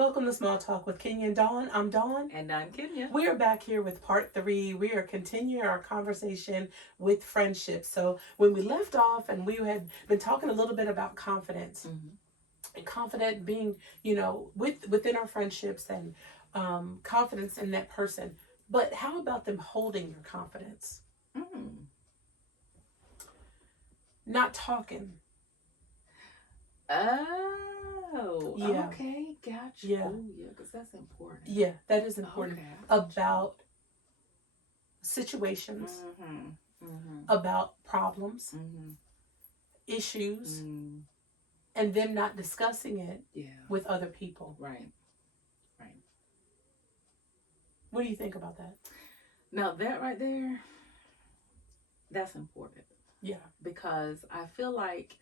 Welcome to Small Talk with Kenya and Dawn. I'm Dawn. And I'm Kenya. We are back here with part 3. We are continuing our conversation with friendship. So when we left off and we had been talking a little bit about confidence and confident being, within our friendships and confidence in that person. But how about them holding your confidence? Mm. Not talking. Oh, Yeah. okay, gotcha. Yeah. Oh, yeah, because that's important. Yeah, that is important. Okay. About situations, about problems, issues, and them not discussing it with other people. Right. What do you think about that? Now, that right there, that's important. Yeah. Because I feel like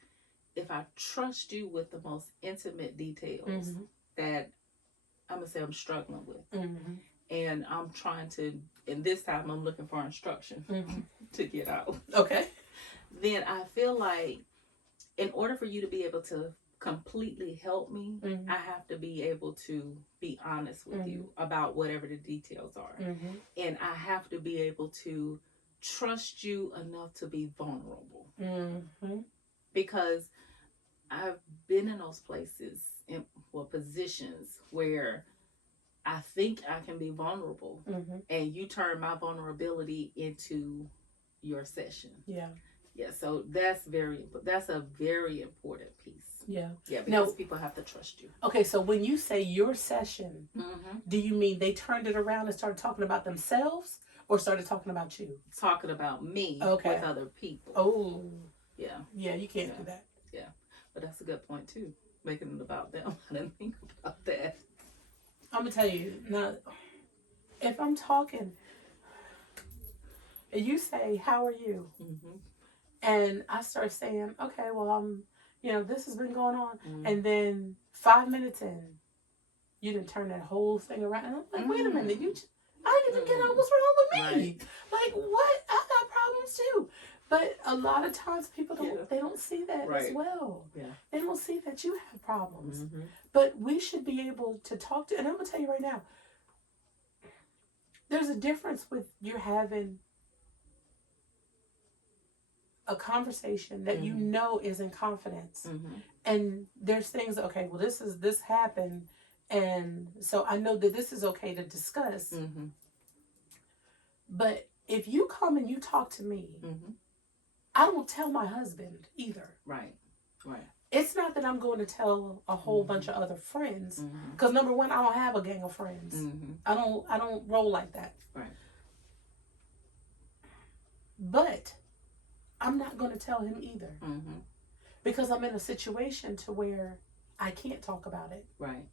if I trust you with the most intimate details that I'm going to say I'm struggling with, and I'm trying to, and this time I'm looking for instruction to get out. Okay. Then I feel like in order for you to be able to completely help me, I have to be able to be honest with you about whatever the details are. And I have to be able to trust you enough to be vulnerable. Because I've been in those places, positions where I think I can be vulnerable, and you turn my vulnerability into your session. Yeah. Yeah, so that's a very important piece. Yeah. Yeah, because people have to trust you. Okay, so when you say your session, do you mean they turned it around and started talking about themselves or started talking about you? Talking about me with other people. Oh. Yeah. Yeah, you can't do that. Yeah, but that's a good point too. Making it about them. I didn't think about that. I'm going to tell you, now, if I'm talking and you say, how are you? And I start saying, okay, well, this has been going on. And then 5 minutes in, you didn't turn that whole thing around. And I'm like, wait a minute, I didn't even get out what's wrong with me. Right. Like, what? I got problems too. But a lot of times people don't see that as well. Yeah. They don't see that you have problems. But we should be able to talk to, and I'm going to tell you right now, there's a difference with you having a conversation that you know is in confidence. And there's things, okay, well, this happened. And so I know that this is okay to discuss. But if you come and you talk to me, I don't tell my husband either. Right. It's not that I'm going to tell a whole bunch of other friends, because number one, I don't have a gang of friends. I don't roll like that. Right. But I'm not going to tell him either, because I'm in a situation to where I can't talk about it. Right.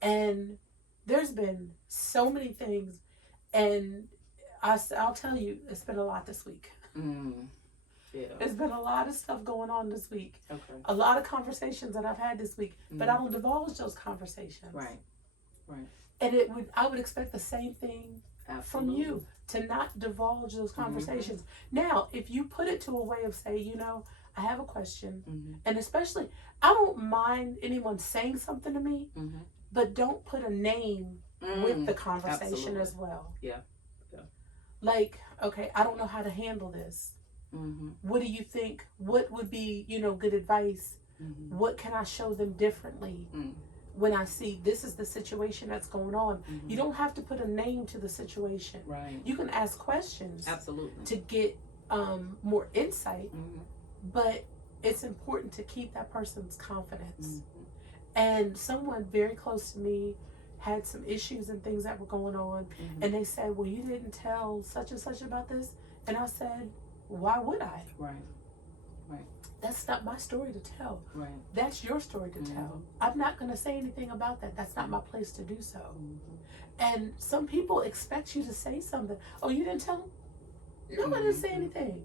And there's been so many things, and I'll tell you, it's been a lot this week. Yeah. There's been a lot of stuff going on this week. Okay. A lot of conversations that I've had this week, but I don't divulge those conversations. Right. And I would expect the same thing from Absolutely. you, to not divulge those conversations. Now, if you put it to a way of say, I have a question, and especially, I don't mind anyone saying something to me, but don't put a name with the conversation as well. Yeah. Like, okay, I don't know how to handle this. What do you think? What would be, good advice? What can I show them differently when I see this is the situation that's going on? You don't have to put a name to the situation. Right. You can ask questions. Absolutely. To get more insight, but it's important to keep that person's confidence. And someone very close to me had some issues and things that were going on, and they said, well, you didn't tell such and such about this. And I said, why would I? Right. That's not my story to tell. Right. That's your story to tell. I'm not going to say anything about that. That's not my place to do so. And some people expect you to say something. Oh, you didn't tell them? No, I didn't say anything.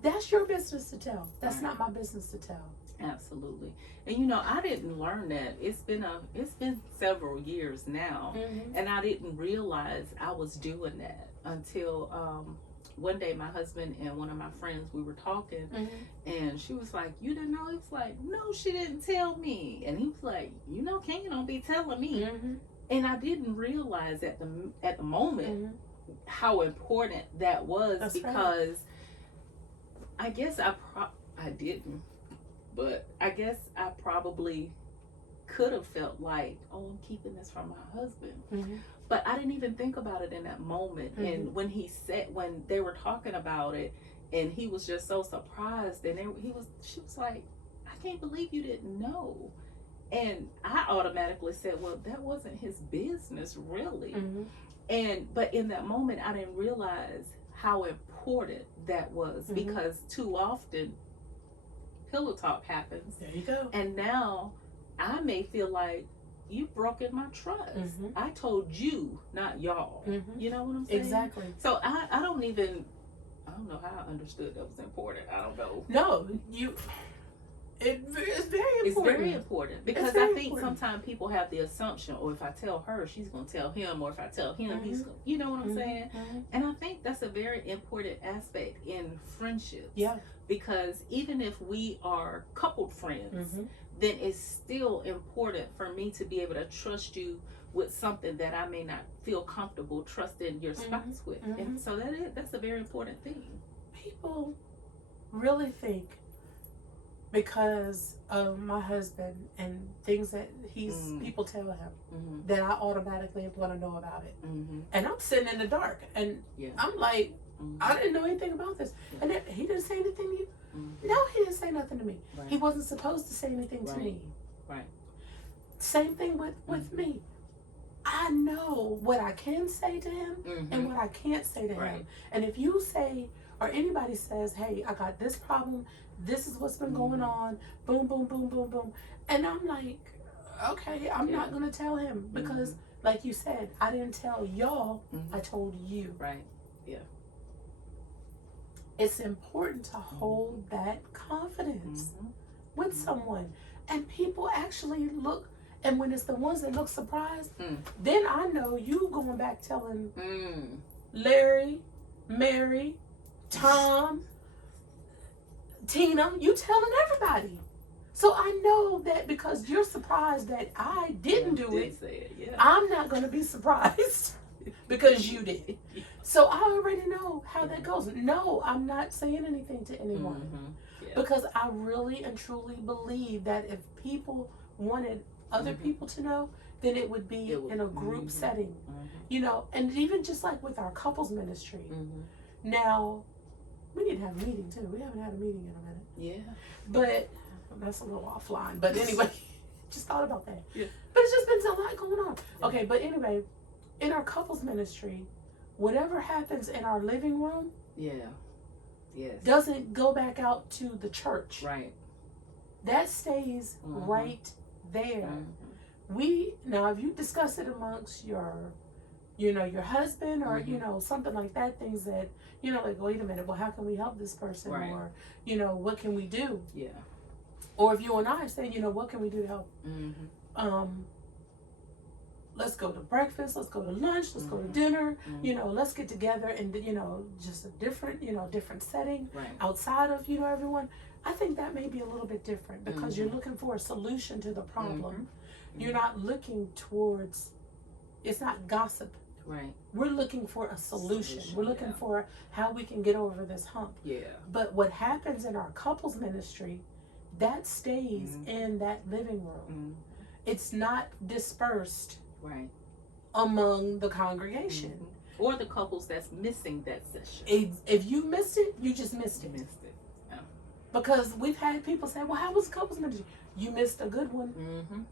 That's your business to tell. That's not my business to tell. Absolutely. And I didn't learn that. It's been several years now, and I didn't realize I was doing that until one day my husband and one of my friends, we were talking, and she was like, "You didn't know?" He was like, "No, she didn't tell me." And he was like, "Ken don't be telling me." And I didn't realize at the moment how important that was. That's because right. I guess I didn't, but I guess I probably could have felt like, oh, I'm keeping this from my husband. But I didn't even think about it in that moment. And when they were talking about it, and he was just so surprised, and she was like, "I can't believe you didn't know." And I automatically said, "Well, that wasn't his business, really." But in that moment, I didn't realize how important that was, because too often pillow talk happens. There you go. And now I may feel like, you've broken my trust. I told you, not y'all. You know what I'm saying? Exactly. So I don't know how I understood that was important. I don't know. No, it's very important. It's very important, because I think sometimes people have the assumption, or if I tell her, she's going to tell him, or if I tell him, he's going to, you know what I'm saying? And I think that's a very important aspect in friendships. Yeah. Because even if we are coupled friends, then it's still important for me to be able to trust you with something that I may not feel comfortable trusting your spouse with. And so that's a very important thing. People really think, because of my husband and things that people tell him, that I automatically want to know about it. And I'm sitting in the dark, and I'm like, I didn't know anything about this. And he didn't say anything to you? No, he didn't say nothing to me. Right. He wasn't supposed to say anything to me. Right. Same thing with me. I know what I can say to him and what I can't say to him. And if you say, or anybody says, "Hey, I got this problem, this is what's been going on, boom, boom, boom, boom, boom," and I'm like, okay, I'm not going to tell him, because like you said, I didn't tell y'all, I told you. Right. Yeah. It's important to hold that confidence with someone. And people actually look, and when it's the ones that look surprised, then I know you going back telling Larry, Mary, Tom, Tina, you telling everybody. So I know that because you're surprised that I didn't do it, I'm not going to be surprised because you did. So I already know how that goes. No, I'm not saying anything to anyone, because I really and truly believe that if people wanted other people to know, then it would be in a group setting, you know. And even just like with our couples ministry, now we need to have a meeting too. We haven't had a meeting in a minute. Yeah. But that's a little offline. But anyway, just thought about that. Yeah. But it's just been a lot going on. Yeah. Okay, but anyway, in our couples ministry, whatever happens in our living room, doesn't go back out to the church. Right. That stays right there. Now, if you discuss it amongst your husband, or something like that, things that like, wait a minute, well, how can we help this person, or what can we do? Yeah. Or if you and I say, what can we do to help? Let's go to breakfast, let's go to lunch, let's go to dinner, let's get together and, just a different, different setting outside of, everyone. I think that may be a little bit different, because you're looking for a solution to the problem. You're not looking towards, it's not gossip. Right. We're looking for a solution. We're looking for how we can get over this hump. Yeah. But what happens in our couples ministry, that stays in that living room. It's not dispersed among the congregation. Or the couples that's missing that session. If you missed it, you just missed it. Yeah. Because we've had people say, well, how was couples ministry? You missed a good one.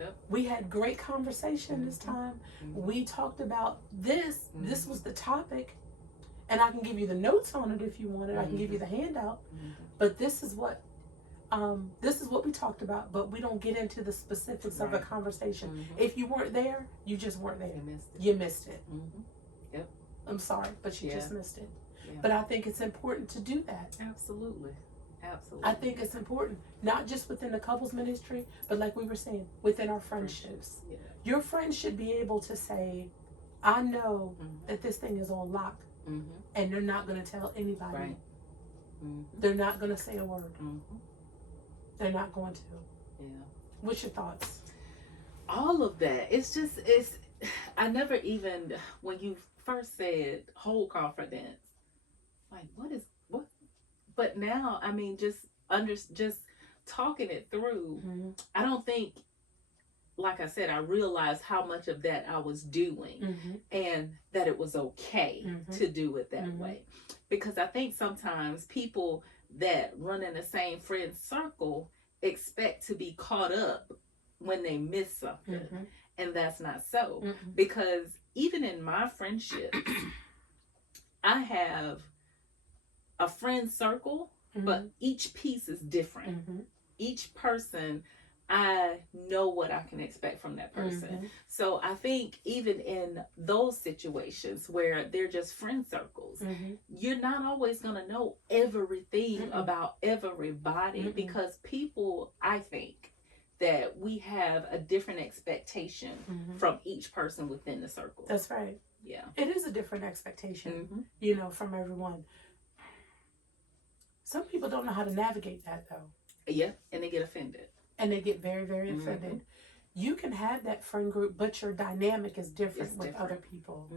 Yep. We had great conversation this time. We talked about this. This was the topic. And I can give you the notes on it if you want it. I can give you the handout. But this is what we talked about, but we don't get into the specifics of the conversation. If you weren't there, you just weren't there. You missed it. Yep. I'm sorry, but you just missed it. Yeah. But I think it's important to do that. Absolutely. I think it's important, not just within the couples ministry, but like we were saying, within our friendships. Your friends should be able to say, I know that this thing is on lock and they're not going to tell anybody. Right. They're not going to say a word. They're not going to. Yeah. What's your thoughts? All of that. I never even, when you first said whole confidence, like what? But now, I mean, just talking it through, I don't think, like I said, I realized how much of that I was doing and that it was okay to do it that way. Because I think sometimes people that run in the same friend circle expect to be caught up when they miss something. And that's not so. Because even in my friendship, I have a friend circle, but each piece is different. Each person, I know what I can expect from that person. So I think even in those situations where they're just friend circles, you're not always going to know everything about everybody because people, I think, that we have a different expectation from each person within the circle. That's right. Yeah. It is a different expectation, from everyone. Some people don't know how to navigate that, though. Yeah, and they get offended. And they get very, very offended. You can have that friend group, but your dynamic is different with other people.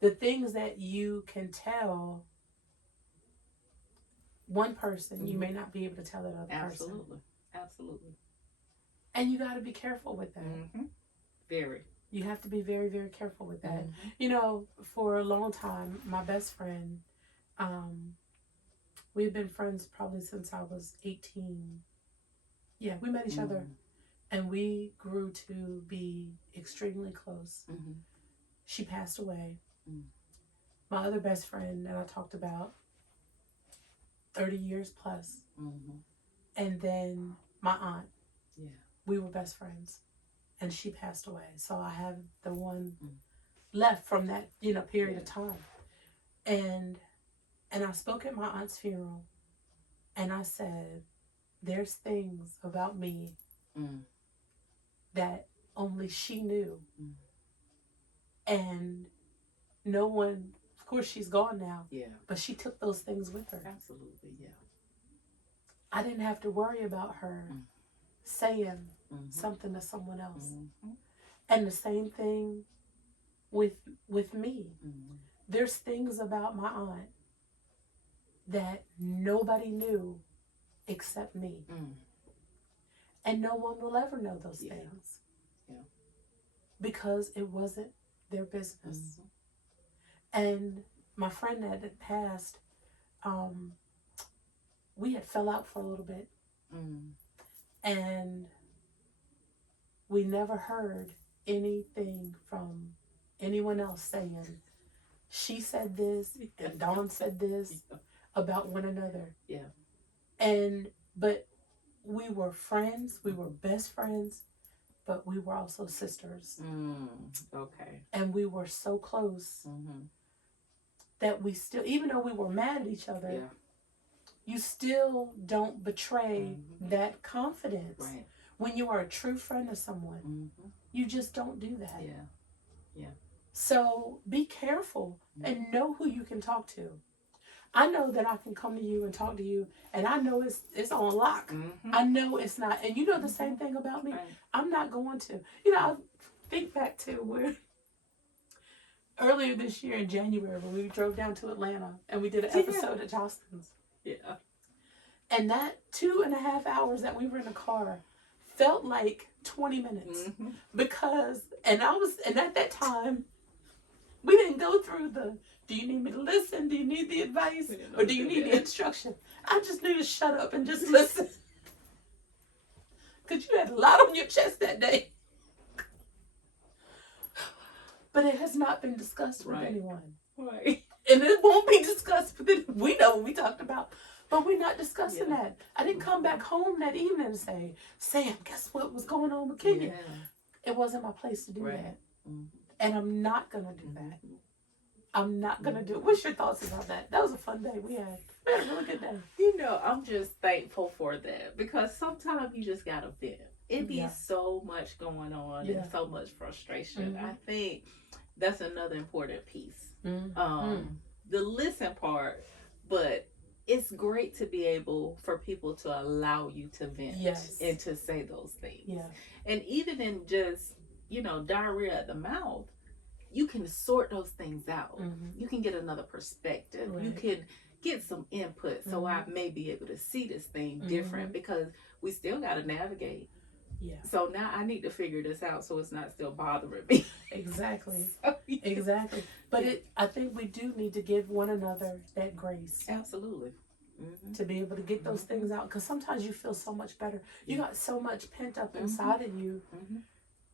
The things that you can tell one person, you may not be able to tell that other person. Absolutely. And you got to be careful with that. Very. You have to be very, very careful with that. For a long time, my best friend, we've been friends probably since I was 18. Yeah, we met each other and we grew to be extremely close. She passed away. My other best friend that I talked about, 30 years plus. And then my aunt. Yeah. We were best friends. And she passed away. So I have the one left from that, period of time. And I spoke at my aunt's funeral and I said, there's things about me that only she knew. And no one, of course she's gone now, but she took those things with her. Absolutely, yeah. I didn't have to worry about her saying something to someone else. And the same thing with me. There's things about my aunt that nobody knew except me. And no one will ever know those things. Because it wasn't their business. And my friend that had passed, we had fell out for a little bit. And we never heard anything from anyone else saying, she said this and Dawn said this about one another. But we were friends, we were best friends, but we were also sisters. Okay. And we were so close that we still, even though we were mad at each other, you still don't betray that confidence. Right. When you are a true friend of someone, you just don't do that. Yeah. So be careful and know who you can talk to. I know that I can come to you and talk to you, and I know it's on lock. I know it's not. And you know the same thing about me. I'm not going to. I think back to where earlier this year in January when we drove down to Atlanta and we did an episode at Johnston's. Yeah. And that 2.5 hours that we were in the car felt like 20 minutes. Because, and at that time, we didn't go through do you need me to listen? Do you need the advice? Or do you need the instruction? I just need to shut up and just listen. Because you had a lot on your chest that day. But it has not been discussed with anyone. Right. And it won't be discussed with it. We know what we talked about. But we're not discussing that. I didn't come back home that evening and say, Sam, guess what was going on with Kenya? It wasn't my place to do that. And I'm not going to do that. I'm not going to do it. What's your thoughts about that? That was a fun day we had. We had a really good day. I'm just thankful for that because sometimes you just got to vent. It be so much going on and so much frustration. I think That's another important piece. Mm-hmm. The listen part, but it's great to be able for people to allow you to vent and to say those things. Yeah. And even in just, diarrhea at the mouth, you can sort those things out. Mm-hmm. You can get another perspective. Right. You can get some input so I may be able to see this thing different because we still got to navigate. Yeah. So now I need to figure this out so it's not still bothering me. Exactly. So, yeah. Exactly. But I think we do need to give one another that grace. Absolutely. To be able to get those things out. Because sometimes you feel so much better. You got so much pent up inside of you.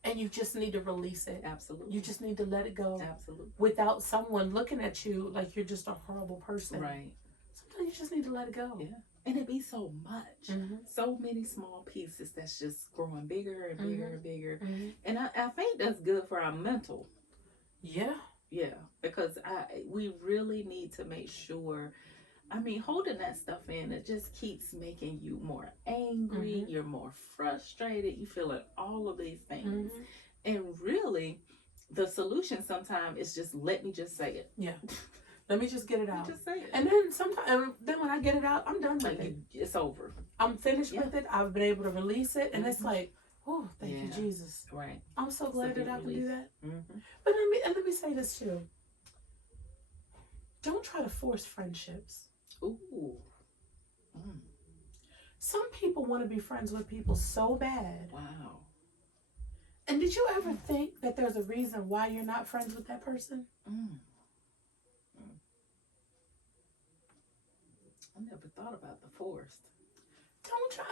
And you just need to release it. Absolutely. You just need to let it go. Absolutely. Without someone looking at you like you're just a horrible person. Right. Sometimes you just need to let it go. Yeah. And it be so much. So many small pieces that's just growing bigger and bigger and bigger. And I think that's good for our mental. Yeah. Yeah. Because we really need to make sure, holding that stuff in, it just keeps making you more angry, you're more frustrated, you feeling all of these things. And really, the solution sometimes is just let me just say it. Yeah. Let me just get it out. Just say it. And then sometimes, when I get it out, I'm done with it. It's over. I'm finished with it. I've been able to release it. And it's like, oh, thank you, Jesus. Right. I'm so glad that I can do that. Mm-hmm. But let me say this too. Don't try to force friendships. Ooh. Some people want to be friends with people so bad. Wow. And did you ever think that there's a reason why you're not friends with that person? I never thought about the forest. Don't try.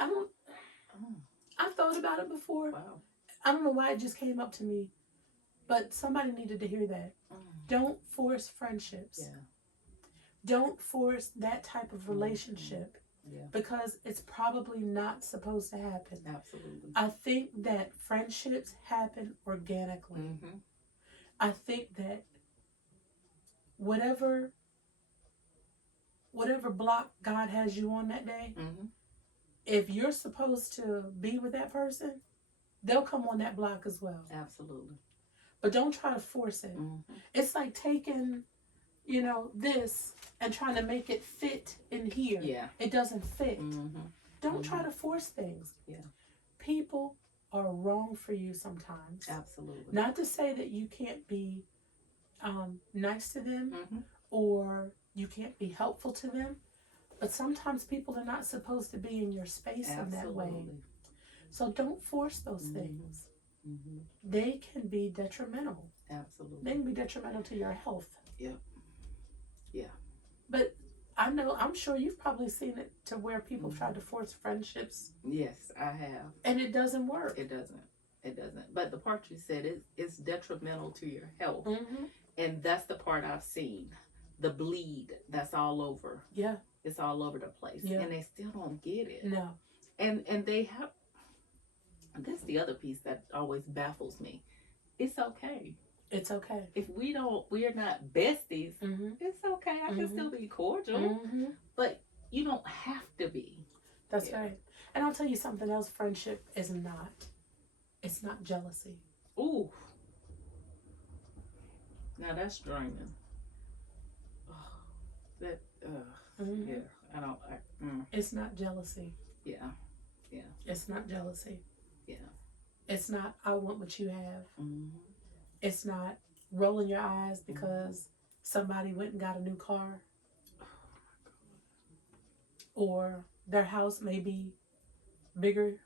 I've thought about it before. Wow. I don't know why it just came up to me, but somebody needed to hear that. Don't force friendships. Yeah. Don't force that type of relationship. Yeah. Because it's probably not supposed to happen. Absolutely. I think that friendships happen organically. I think that whatever block God has you on that day, if you're supposed to be with that person, they'll come on that block as well. Absolutely. But don't try to force it. It's like taking, this and trying to make it fit in here. Yeah. It doesn't fit. Don't try to force things. Yeah. People are wrong for you sometimes. Absolutely. Not to say that you can't be nice to them or you can't be helpful to them, but sometimes people are not supposed to be in your space in that way. So don't force those things. They can be detrimental. Absolutely. They can be detrimental to your health. Yep. Yeah. But I'm sure you've probably seen it to where people try to force friendships. Yes, I have. And it doesn't work. It doesn't. But the part you said is detrimental to your health. And that's the part I've seen. The bleed that's all over. Yeah. It's all over the place. Yeah. And they still don't get it. No. And they have, that's the other piece that always baffles me. It's okay. It's okay. If we're not besties, it's okay. I can still be cordial. But you don't have to be. That's right. And I'll tell you something else friendship is not. It's not jealousy. Ooh. Now that's draining. Yeah. It's not jealousy. Yeah. Yeah. It's not jealousy. Yeah. It's not, I want what you have. It's not rolling your eyes because somebody went and got a new car. Or their house may be bigger.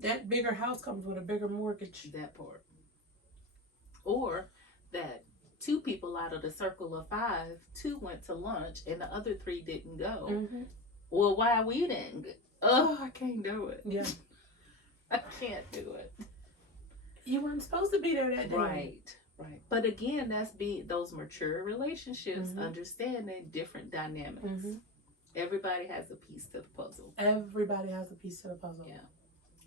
That bigger house comes with a bigger mortgage. That part. Or that 2 people out of the circle of 5, 2 went to lunch and the other 3 didn't go. Well, why we didn't? I can't do it. Yeah. I can't do it. You weren't supposed to be there that day. Right. But again, that's those mature relationships, understanding different dynamics. Everybody has a piece to the puzzle. Everybody has a piece to the puzzle. Yeah.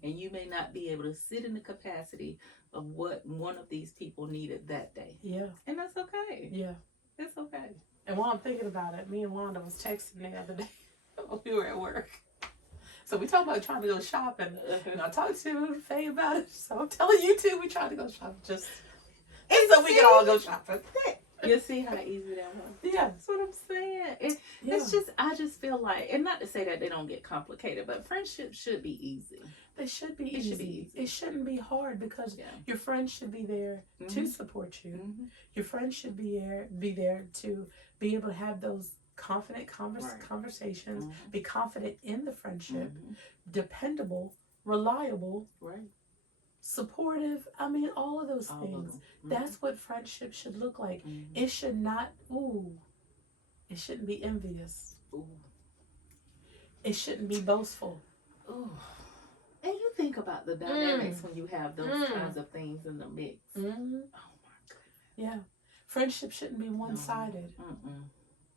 And you may not be able to sit in the capacity of what one of these people needed that day. Yeah. And that's okay. Yeah. It's okay. And while I'm thinking about it, me and Wanda was texting the other day when we were at work. So we talked about trying to go shopping. And I talked to Faye about it. So I'm telling you too, we tried to go shopping. And so we can all go shopping. You see how easy that was? Yeah. That's what I'm saying. It's just, I just feel like, and not to say that they don't get complicated, but friendships should be easy. They should be It easy. should be easy. It shouldn't be hard because Yeah. your friends should be there to support you. Mm-hmm. Your friends should be there to be able to have those confident Right. conversations, Mm-hmm. be confident in the friendship, Mm-hmm. dependable, reliable, Right. supportive. I mean, all of those All of things. them. That's what friendship should look like. Mm-hmm. It should not, it shouldn't be envious. Ooh. It shouldn't be boastful. Ooh. And you think about the dynamics when you have those kinds of things in the mix. Mm-hmm. Oh my goodness. Yeah. Friendship shouldn't be one-sided. Mm-mm.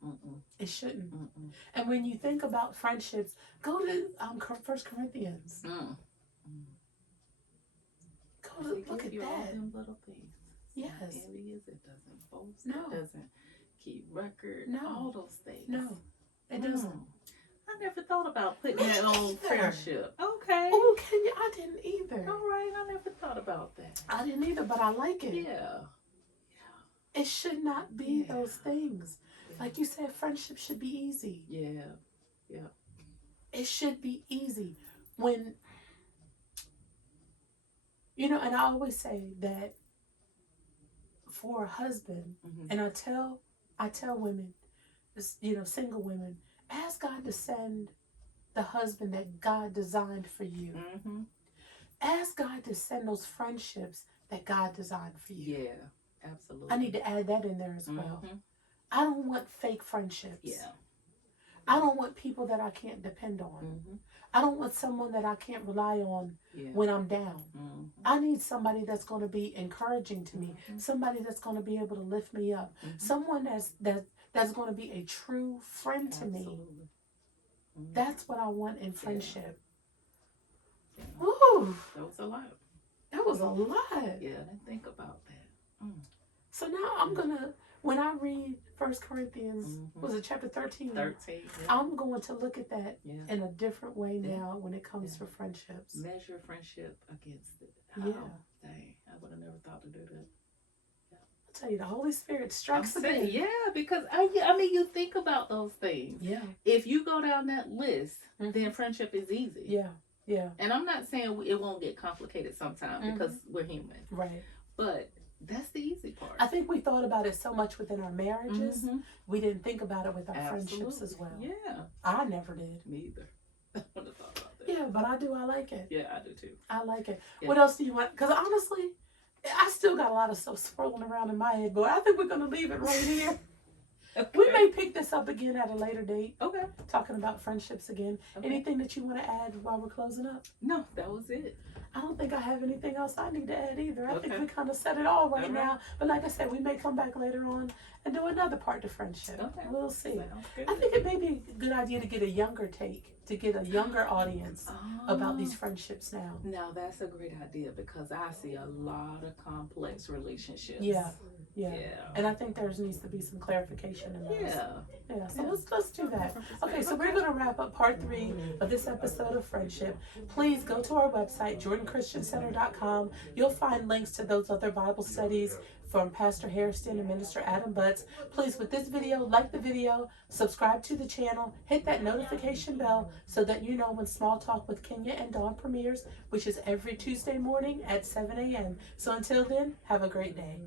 Mm-mm. It shouldn't. Mm-mm. And when you think about friendships, go to 1 Corinthians. Mm. Go to, look at you all that. them little things. Yes. Envious, it doesn't boast. No. It doesn't keep record. No. All those things. No, it doesn't. I never thought about putting Me that on either. friendship. Okay. Oh, can you? I didn't either. All right. I never thought about that. I didn't either, but I like it. Yeah. It should not be Yeah. those things. Like you said, friendship should be easy. Yeah. It should be easy. When, and I always say that for a husband, Mm-hmm. and I tell women, single women, ask God to send the husband that God designed for you. Mm-hmm. Ask God to send those friendships that God designed for you. Yeah. Absolutely. I need to add that in there as well. Mm-hmm. I don't want fake friendships. Yeah. I don't want people that I can't depend on. Mm-hmm. I don't want someone that I can't rely on Yeah. when I'm down. Mm-hmm. I need somebody that's going to be encouraging to me, Mhm. somebody that's going to be able to lift me up, Mhm. someone that's going to be a true friend to me. Absolutely. Mhm. That's what I want in friendship. Yeah. Ooh, That was a lot. that was a lot. Yeah, I didn't think about that. So now I'm gonna, when I read 1 Corinthians, Mhm. was it chapter 13? 13. Yeah. I'm going to look at that Yeah. in a different way Yeah. now when it comes Yeah. to friendships. Measure friendship against it. Yeah. Oh, dang. I would have never thought to do that. I'll tell you, the Holy Spirit strikes I'm saying, again. yeah, because I mean, you think about those things. Yeah. If you go down that list, Mhm. then friendship is easy. Yeah. Yeah. And I'm not saying it won't get complicated sometime because we're human, Right. but that's the easy part. I think we thought about it so much within our marriages, Mhm. we didn't think about it with our friendships as well. Absolutely. Yeah, I never did. me either. I would have thought about that. Yeah, but I do. I like it. Yeah, I do too. I like it. Yeah. What else do you want? Because honestly, I still got a lot of stuff swirling around in my head, but I think we're going to leave it right here. Okay. We may pick this up again at a later date, Okay. talking about friendships again. Okay. Anything that you want to add while we're closing up? No, that was it. I don't think I have anything else I need to add either. I think Okay. we kind of said it all right All right. now. But like I said, we may come back later on and do another part to friendship. Okay. We'll see. Sounds good. I think it may be a good idea to get a younger take, to get a younger audience about these Oh. friendships now. Now that's a great idea because I see a lot of complex relationships. Yeah. Yeah. Yeah. And I think there needs to be some clarification in those. Yeah. Yeah, so let's do that. Okay, so we're going to wrap up part 3 of this episode of Friendship. Please go to our website, jordanchristiancenter.com. You'll find links to those other Bible studies from Pastor Hairston and Minister Adam Butts. Please, with this video, like the video, subscribe to the channel, hit that notification bell so that you know when Small Talk with Kenya and Dawn premieres, which is every Tuesday morning at 7 a.m. So until then, have a great day.